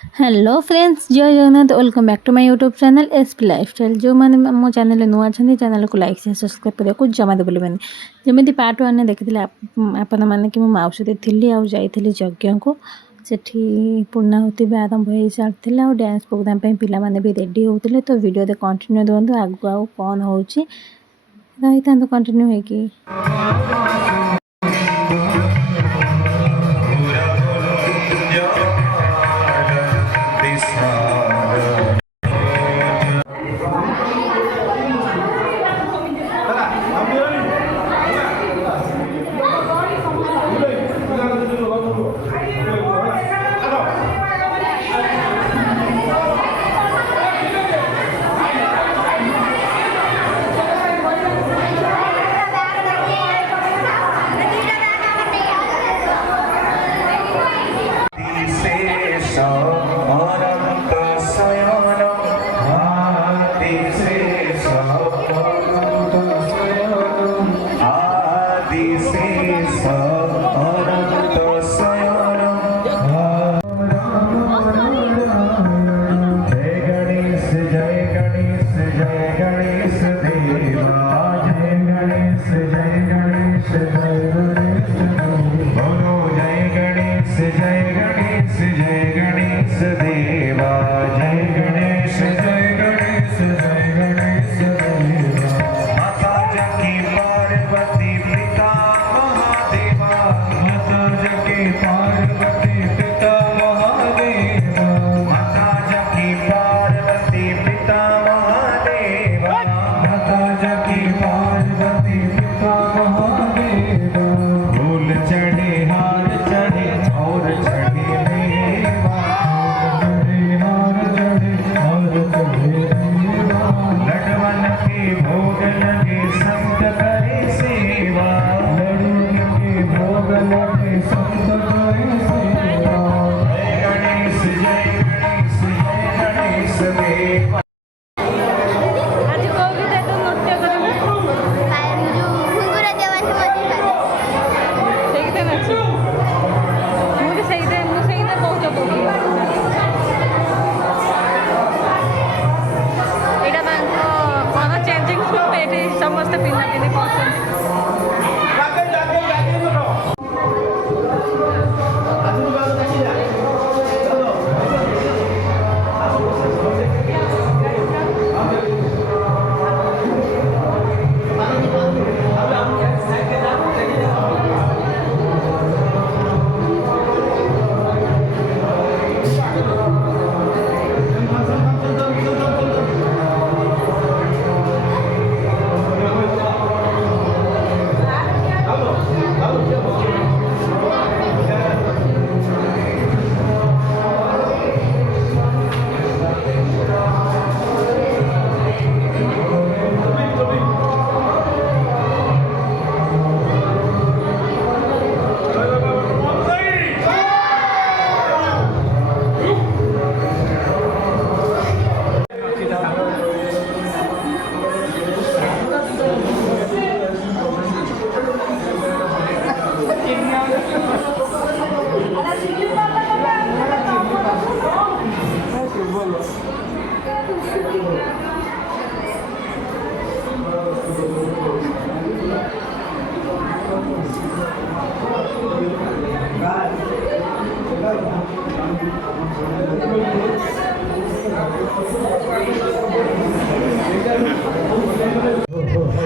Hello friends, Jai Jagannath. Welcome back to my YouTube channel SP lifestyle. जो मैंने मो channel नुआ अच्छे चैनल को लाइक शेयर सब्सक्राइब करने को जमा बुलानी। जमी पार्ट वन देखी आपण मैंने कि मौसी थी आ जाइली यज्ञ को सेठी पूर्णाहुति भी आरंभ हो सारी आ डांस प्रोग्राम पे भी रेडी होते। तो वीडियो दे कंटिन्यू दिखाँ आगू आउ कौन हो रही था कंटिन्यू होगी।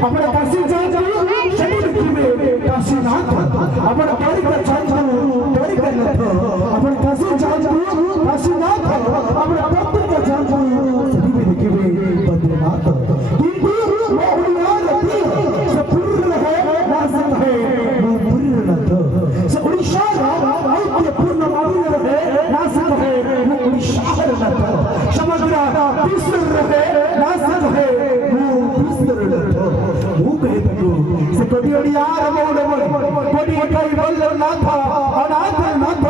अपने काशी जाऊँ शरीर में काशीनाथ अपने परी का जाऊँ परी का नाथ अपने काशी जाऊँ काशीनाथ अपने पत्र का जाऊँ शरीर में बद्रीनाथ किंतु मोहनिया रती से पूर्ण है नासिक है वो पूर्णनाथ से उड़ीसा राज्य पूर्ण मालूम है नासिक है वो उड़ीसा नाथ समग्र विश्व है नासिक है से कोटी ओडियार मोड़ कोटी कई बल्लो नाथ अनाथ नाथ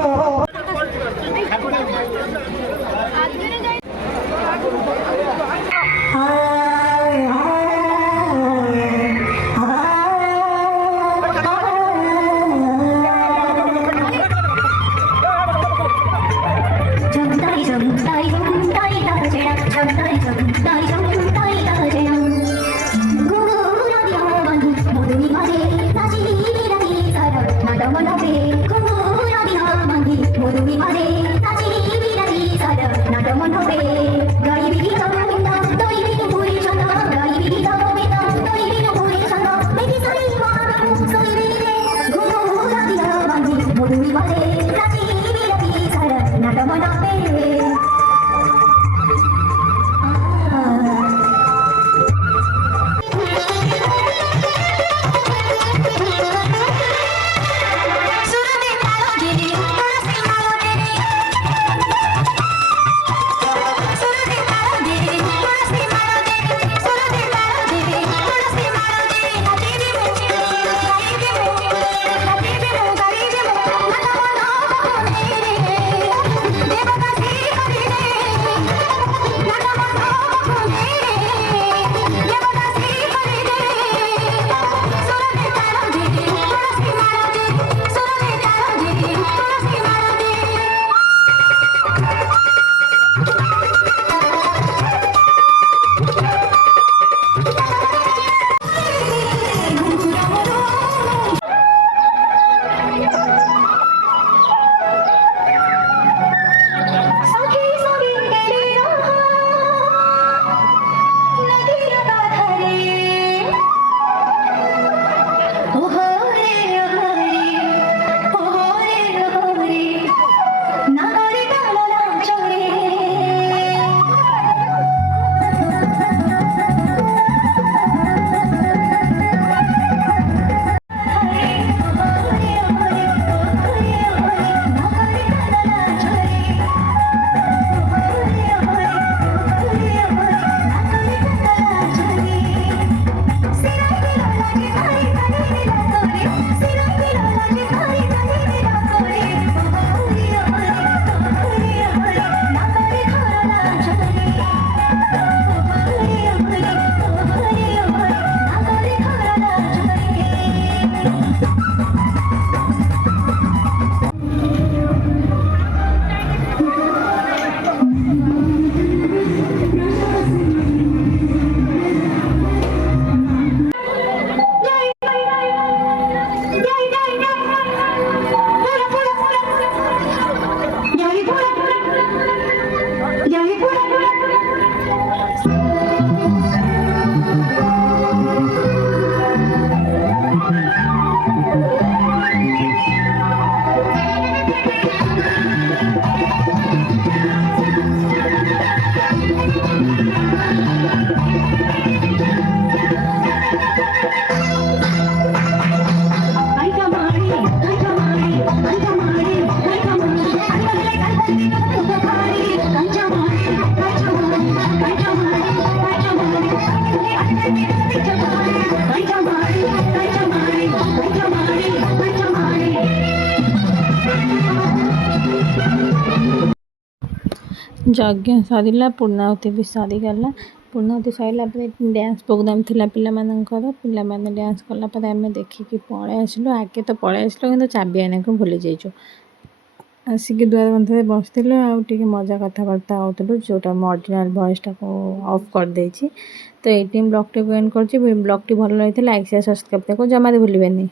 जनता ही ଯଜ୍ଞ ସରିଲା, ପୂର୍ଣ୍ଣାହୁତି ବି ସରିଗଲା। ପୂର୍ଣ୍ଣାହୁତି ସରିଲା ପରେ ଡ୍ୟାନ୍ସ ପ୍ରୋଗ୍ରାମ୍ ଥିଲା ପିଲାମାନଙ୍କର। ପିଲାମାନେ ଡ୍ୟାନ୍ସ କଲା ପରେ ଆମେ ଦେଖିକି ପଳେଇ ଆସିଲୁ। ଆଗେ ତ ପଳେଇ ଆସିଲୁ କିନ୍ତୁ ଚାବି ଆଣିବାକୁ ଭୁଲି ଯାଇଛୁ। ଆସିକି ଦୁଆର ବନ୍ଧରେ ବସିଥିଲୁ ଆଉ ଟିକେ ମଜା କଥାବାର୍ତ୍ତା ହେଉଥିଲୁ, ଯେଉଁଟା ମୁଁ ଅରିଜିନାଲ୍ ଭଏସ୍ଟାକୁ ଅଫ୍ କରିଦେଇଛି। ତ ଏଇଠି ବ୍ଲଗ୍ଟିକୁ ଏଣ୍ଡ୍ କରୁଛି। ବ୍ଲଗ୍ଟି ଭଲ ଲାଗିଥିଲେ ଲାଇକ୍ ସେୟାର୍ ସବସ୍କ୍ରାଇବ୍ କରିବାକୁ ଜମାରୁ ଭୁଲିବେନି।